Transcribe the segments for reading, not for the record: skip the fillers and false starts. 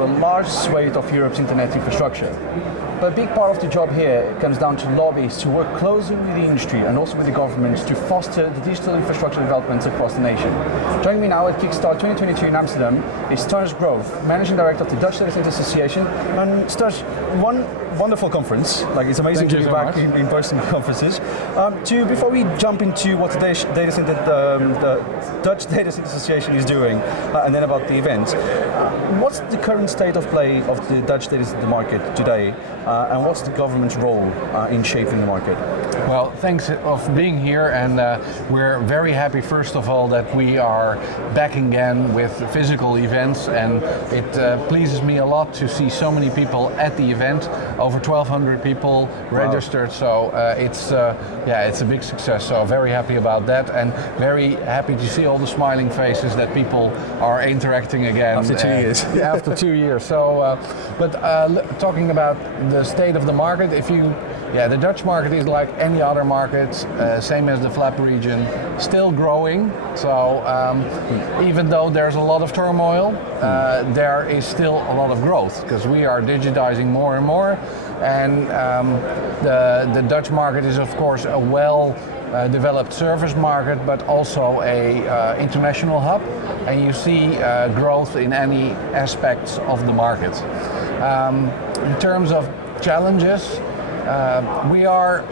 to a large swathe of Europe's internet infrastructure. But a big part of the job here comes down to lobbyists who work closely with the industry and also with the governments to foster the digital infrastructure developments across the nation. Joining me now at Kickstart 2022 in Amsterdam is Stijn Grove, Managing Director of the Dutch Data Centers Association. And Stijn, one wonderful conference. Like, it's amazing to be back in person conferences. Before we jump into what the Dutch Data Centers Association is doing, and then about the event, what's the current state of play of the Dutch data center market today, and what's the government's role in shaping the market? Well, thanks for being here, and we're very happy, first of all, that we are back again with physical events, and it pleases me a lot to see so many people at the event. Over 1,200 people registered, wow. So it's a big success. So very happy about that, and very happy to see all the smiling faces that people are interacting again after 2 years. After 2 years. So, talking about the state of the market, the Dutch market is like any other market, same as the FLAP region, still growing. So even though there's a lot of turmoil, there is still a lot of growth because we are digitizing more and more. And the Dutch market is, of course, a developed service market, but also a international hub, and you see growth in any aspects of the market. In terms of challenges, we are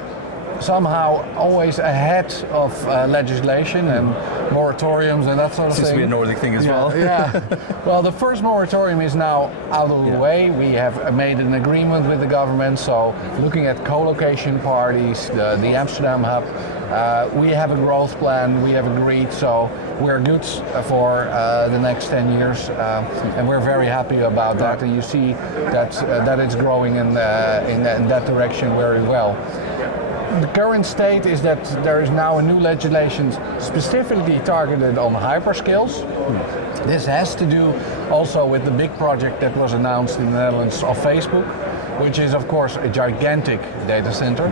somehow always ahead of legislation and moratoriums and that sort of thing. Seems to be a Nordic thing as well. Yeah. Well, the first moratorium is now out of the way. We have made an agreement with the government, so looking at co-location parties, the Amsterdam hub, we have a growth plan, we have agreed, so we're good for the next 10 years, and we're very happy about that, and you see that it's growing in that direction very well. The current state is that there is now a new legislation specifically targeted on hyperscales. This has to do also with the big project that was announced in the Netherlands of Facebook, which is of course a gigantic data center,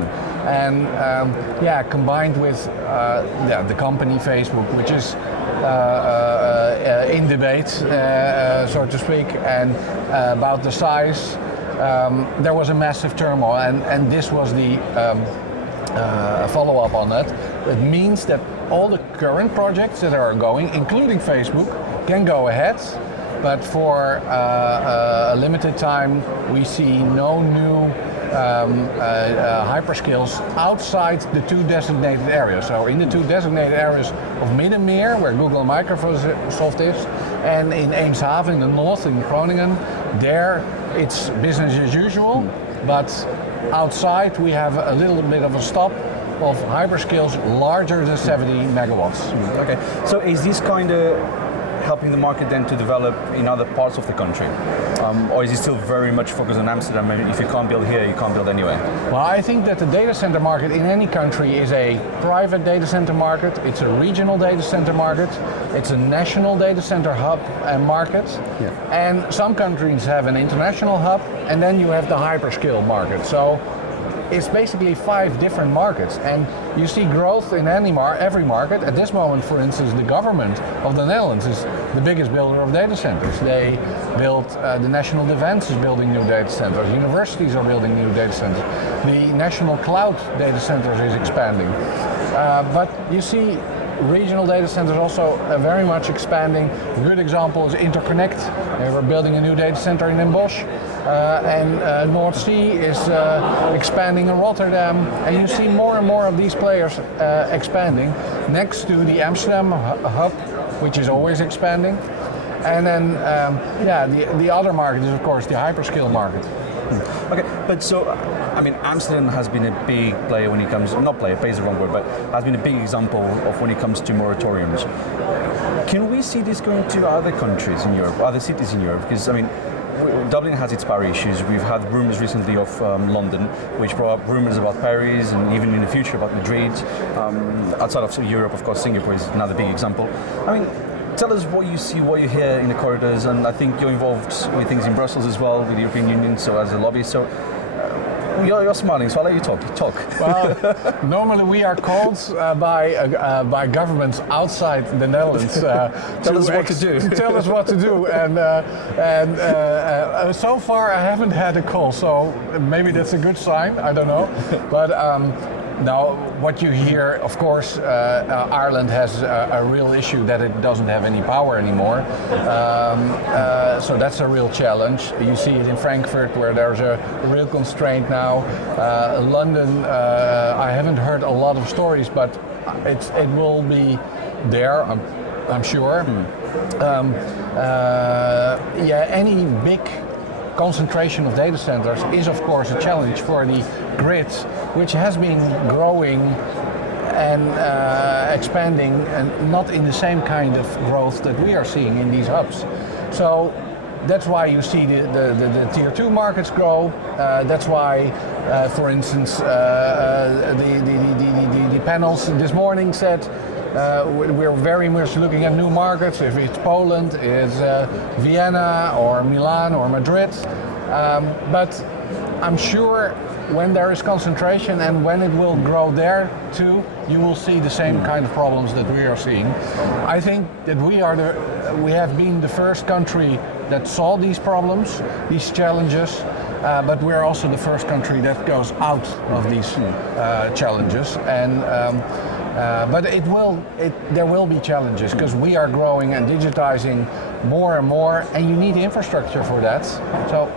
and combined with the company Facebook, which is in debate, so to speak, and about the size, there was a massive turmoil, and this was the follow-up on that. It means that all the current projects that are going, including Facebook, can go ahead, but for a limited time we see no new hyperscales outside the two designated areas. So in the two designated areas of Middenmeer, where Google and Microsoft is, and in Eemshaven in the north, in Groningen, there it's business as usual, but outside we have a little bit of a stop of hyperscales larger than 70 megawatts. Okay, so is this kind of helping the market then to develop in other parts of the country? Or is it still very much focused on Amsterdam? Maybe if you can't build here, you can't build anywhere? Well, I think that the data center market in any country is a private data center market, it's a regional data center market, it's a national data center hub and market, and some countries have an international hub, and then you have the hyperscale market. So it's basically 5 different markets, and you see growth in every market. At this moment, for instance, the government of the Netherlands is the biggest builder of data centers. They built, the National Defense is building new data centers, universities are building new data centers, the National Cloud data centers is expanding. But you see regional data centers also very much expanding. A good example is Interconnect. We're building a new data center in Den Bosch. And North Sea is expanding in Rotterdam, and you see more and more of these players expanding next to the Amsterdam hub, which is always expanding. And then, the other market is of course the hyperscale market. Okay, but so, I mean, Amsterdam has been a big player when it comes, not player, player is the wrong word, but has been a big example of when it comes to moratoriums. Can we see this going to other countries in Europe, other cities in Europe? Because, I mean, Dublin has its power issues. We've had rumours recently of London, which brought up rumours about Paris and even in the future about Madrid. Outside of Europe, of course, Singapore is another big example. I mean, tell us what you see, what you hear in the corridors, and I think you're involved with things in Brussels as well with the European Union, so as a lobbyist. So You're smiling, so I'll let you talk. Talk. Well, normally we are called by governments outside the Netherlands tell us what to do. To tell us what to do, and so far I haven't had a call, so maybe that's a good sign. I don't know, but. Now, what you hear, of course, Ireland has a real issue that it doesn't have any power anymore. So that's a real challenge. You see it in Frankfurt, where there's a real constraint now. London, I haven't heard a lot of stories, but it will be there, I'm sure. Any big concentration of data centers is of course a challenge for the grid, which has been growing and expanding, and not in the same kind of growth that we are seeing in these hubs. So that's why you see the tier 2 markets grow. That's why, for instance, the panels this morning said we're very much looking at new markets, if it's Poland, it's Vienna or Milan or Madrid. But I'm sure when there is concentration and when it will grow there too, you will see the same kind of problems that we are seeing. I think that we have been the first country that saw these problems, these challenges, but we're also the first country that goes out of these challenges. And but there will be challenges because we are growing and digitizing more and more, and you need infrastructure for that. So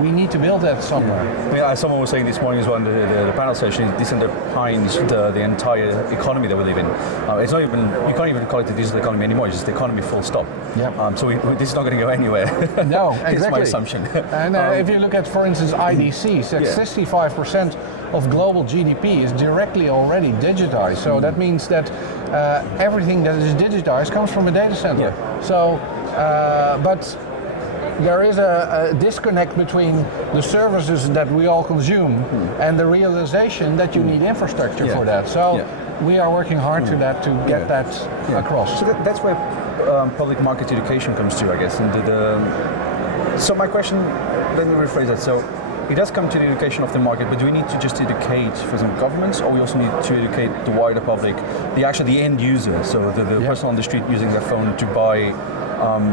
we need to build that somewhere. Yeah, someone was saying this morning as well in the panel session, this underpins the entire economy that we live in. It's not even, you can't even call it the digital economy anymore, it's just the economy full stop. Yeah. So this is not going to go anywhere. No, exactly. It's my assumption. And if you look at, for instance, IDC, 65% of global GDP is directly already digitized. So that means that everything that is digitized comes from a data center. Yeah. So, but there is a disconnect between the services that we all consume and the realization that you need infrastructure for that. So we are working hard to that to get that across. So that's where public market education comes to, I guess. And so my question, let me rephrase that. So it does come to the education of the market, but do we need to just educate, for example, governments, or we also need to educate the wider public, the end user, so the person on the street using their phone to buy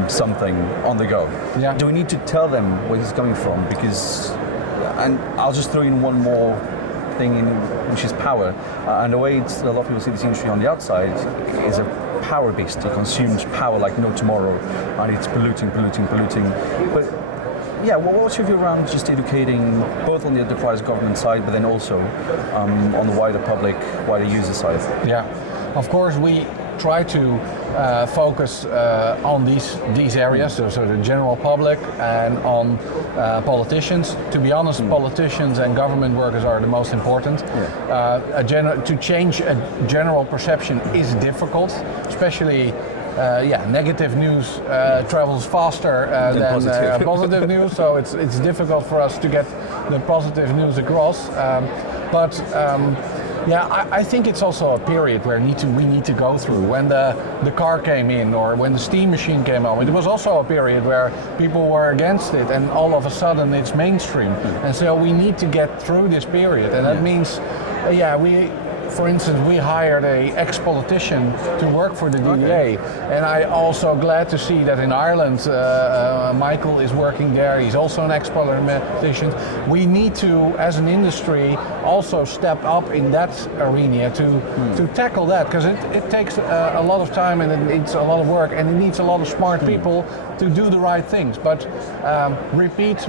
something on the go? Yeah. Do we need to tell them where it's coming from? Because, and I'll just throw in one more thing in, which is power. And the way a lot of people see this industry on the outside is a power beast. It consumes power like no tomorrow, and it's polluting. But yeah, well, what's your view around just educating both on the enterprise government side, but then also on the wider public, wider user side? Yeah, of course we try to focus on these areas, so the general public and on politicians. To be honest, politicians and government workers are the most important. To change a general perception is difficult, especially negative news travels faster than positive news, so it's difficult for us to get the positive news across. I think it's also a period where we need to go through. When the car came in, or when the steam machine came on, it was also a period where people were against it, and all of a sudden it's mainstream. And so we need to get through this period, and that means, for instance, we hired an ex-politician to work for the DDA, and I'm also glad to see that in Ireland, Michael is working there. He's also an ex-politician. We need to, as an industry, also step up in that arena to tackle that, because it takes a lot of time, and it needs a lot of work, and it needs a lot of smart people to do the right things. But repeat,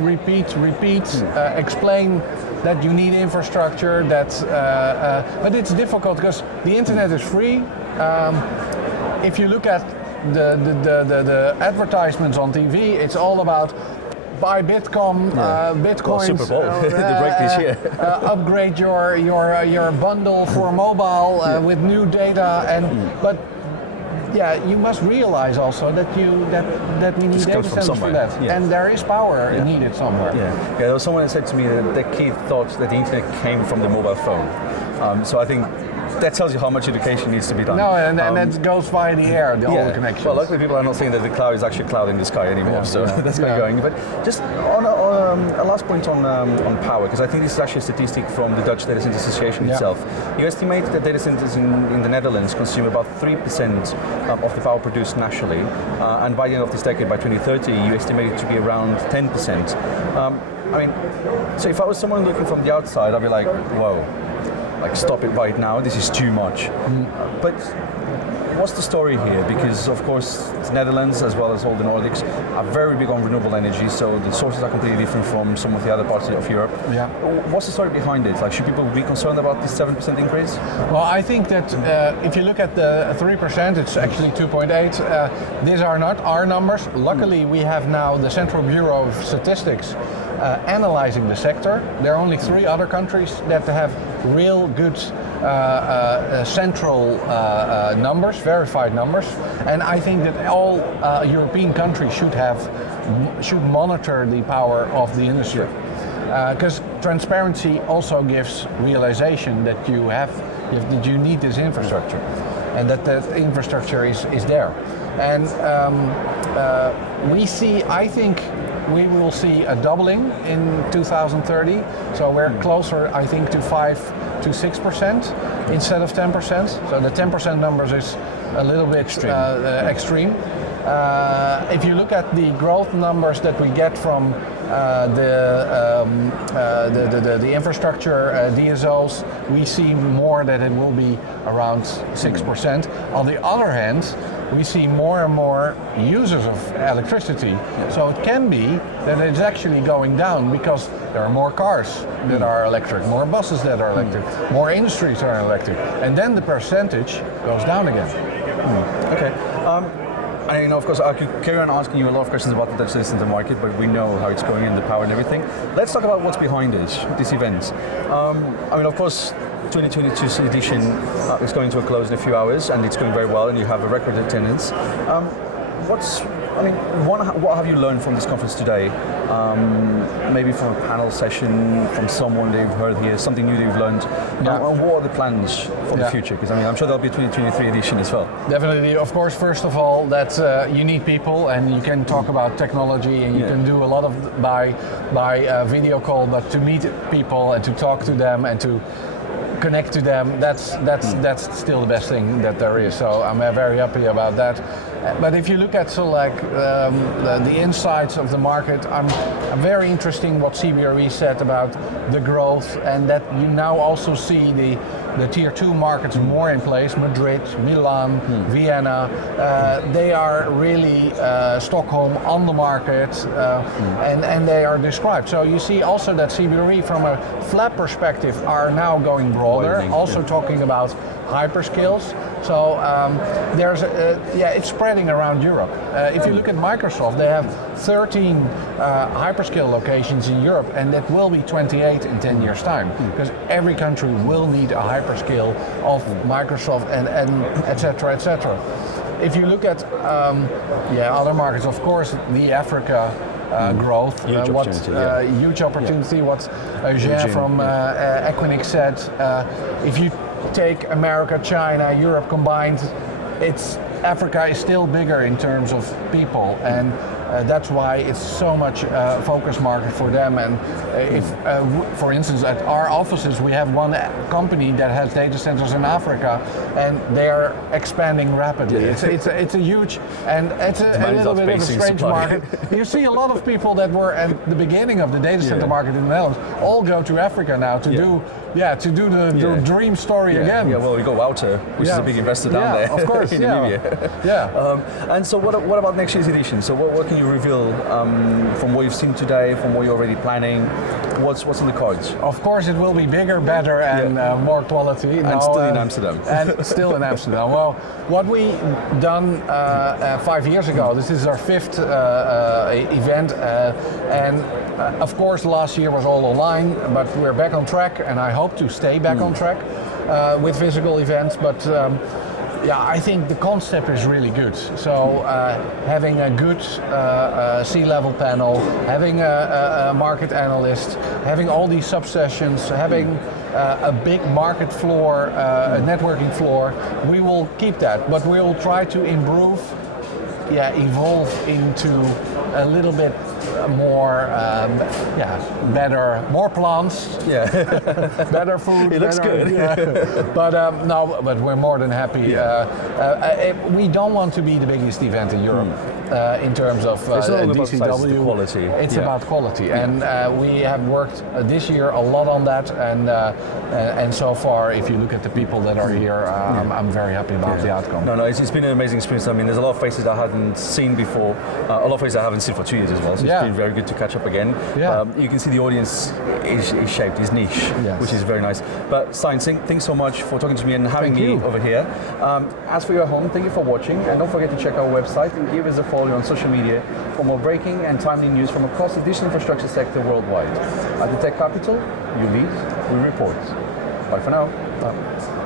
explain that you need infrastructure, but it's difficult because the internet is free. If you look at the advertisements on TV, it's all about buy Bitcoin, Bitcoins, Super Bowl, the break this year. upgrade your bundle for mobile with new data, but you must realize also that we need data centers for that, and there is power needed somewhere. There was someone that said to me that the kid thought that the internet came from the mobile phone. So I think that tells you how much education needs to be done. No, and that goes via the air, all the connections. Well, luckily people are not saying that the cloud is actually cloud in the sky anymore, that's where going. But just on a last point on power, because I think this is actually a statistic from the Dutch Data Center Association itself. You estimate that data centers in the Netherlands consume about 3% of the power produced nationally, and by the end of this decade, by 2030, you estimate it to be around 10%. I mean, so if I was someone looking from the outside, I'd be like, whoa, like stop it right now, this is too much. But what's the story here? Because of course, the Netherlands, as well as all the Nordics, are very big on renewable energy, so the sources are completely different from some of the other parts of Europe. Yeah. What's the story behind it? Like, should people be concerned about this 7% increase? Well, I think that if you look at the 3%, it's actually 2.8. These are not our numbers. Luckily, we have now the Central Bureau of Statistics analyzing the sector. There are only 3 other countries that have real good central numbers, verified numbers, and I think that all European countries should monitor the power of the industry, because transparency also gives realization that you need this infrastructure, and that infrastructure is there, and I think we will see a doubling in 2030. So we're closer, I think, to 5 to 6% instead of 10%. So the 10% numbers is a little bit extreme. If you look at the growth numbers that we get from the infrastructure DSOs, we see more that it will be around 6%. On the other hand, we see more and more users of electricity. So it can be that it's actually going down because there are more cars that are electric, more buses that are electric, more industries are electric, and then the percentage goes down again. Okay. And of course, I could carry on asking you a lot of questions about the Dutch data center market, but we know how it's going and the power and everything. Let's talk about what's behind this event. I mean, of course, 2022 edition is going to a close in a few hours, and it's going very well, and you have a record attendance. What have you learned from this conference today? Maybe from a panel session, from someone that you've heard here, something new that you've learned. And what are the plans for the future? Because I'm sure there'll be a 2023 edition as well. Definitely, of course. First of all, that you need people, and you can talk about technology, and you can do a lot of by video call, but to meet people and to talk to them and to connect to them, that's still the best thing that there is. So I'm very happy about that. But if you look at the insights of the market, I'm very interesting what CBRE said about the growth, and that you now also see the tier 2 markets more in place. Madrid, Milan, Vienna, they are really Stockholm on the market, and they are described. So you see also that CBRE from a flap perspective are now going broader, also talking about hyperscales. So it's spreading around Europe. If you look at Microsoft, they have 13 hyperscale locations in Europe, and that will be 28 in 10 years' time, because every country will need a hyperscale of Microsoft and et cetera, et cetera. If you look at other markets, of course, the Africa growth, huge opportunity. What Eugene from Equinix said, if you take America, China, Europe combined, Africa is still bigger in terms of people, and that's why it's so much focus market for them. And if, for instance, at our offices, we have one company that has data centers in Africa, and they are expanding rapidly. It's a huge, and it's a little bit of a strange market. You see a lot of people that were at the beginning of the data center market in the Netherlands all go to Africa now to do the dream story again. Yeah, well, we got Wouter, which is a big investor down there. Of course, in Namibia. And so what about next year's edition? So what can you reveal from what you've seen today, from what you're already planning? What's in the cards? Of course, it will be bigger, better, and more quality. And still in Amsterdam. And still in Amsterdam. Well, what we done 5 years ago, this is our 5th event, and of course last year was all online, but we're back on track, and I hope to stay back on track with physical events. But Yeah, I think the concept is really good. So having a good C-level panel, having a market analyst, having all these sub-sessions, having a big market floor, a networking floor, we will keep that, but we will try to improve, evolve into a little bit more, better, more plants, better food. It looks good. But we're more than happy. We don't want to be the biggest event in Europe in terms of it's all about DCW. quality. It's about quality, and we have worked this year a lot on that. And so far, if you look at the people that are here, I'm very happy about the outcome. No, it's been an amazing experience. I mean, there's a lot of faces I hadn't seen before, a lot of faces I haven't seen for 2 years as well, so it's been very good to catch up again. You can see the audience is shaped, is niche, which is very nice. But Stijn, thanks so much for talking to me and having me over here. As for your home, thank you for watching, and don't forget to check our website and give us a follow on social media for more breaking and timely news from across the digital infrastructure sector worldwide. At the Tech Capital, you lead, we report. Bye for now.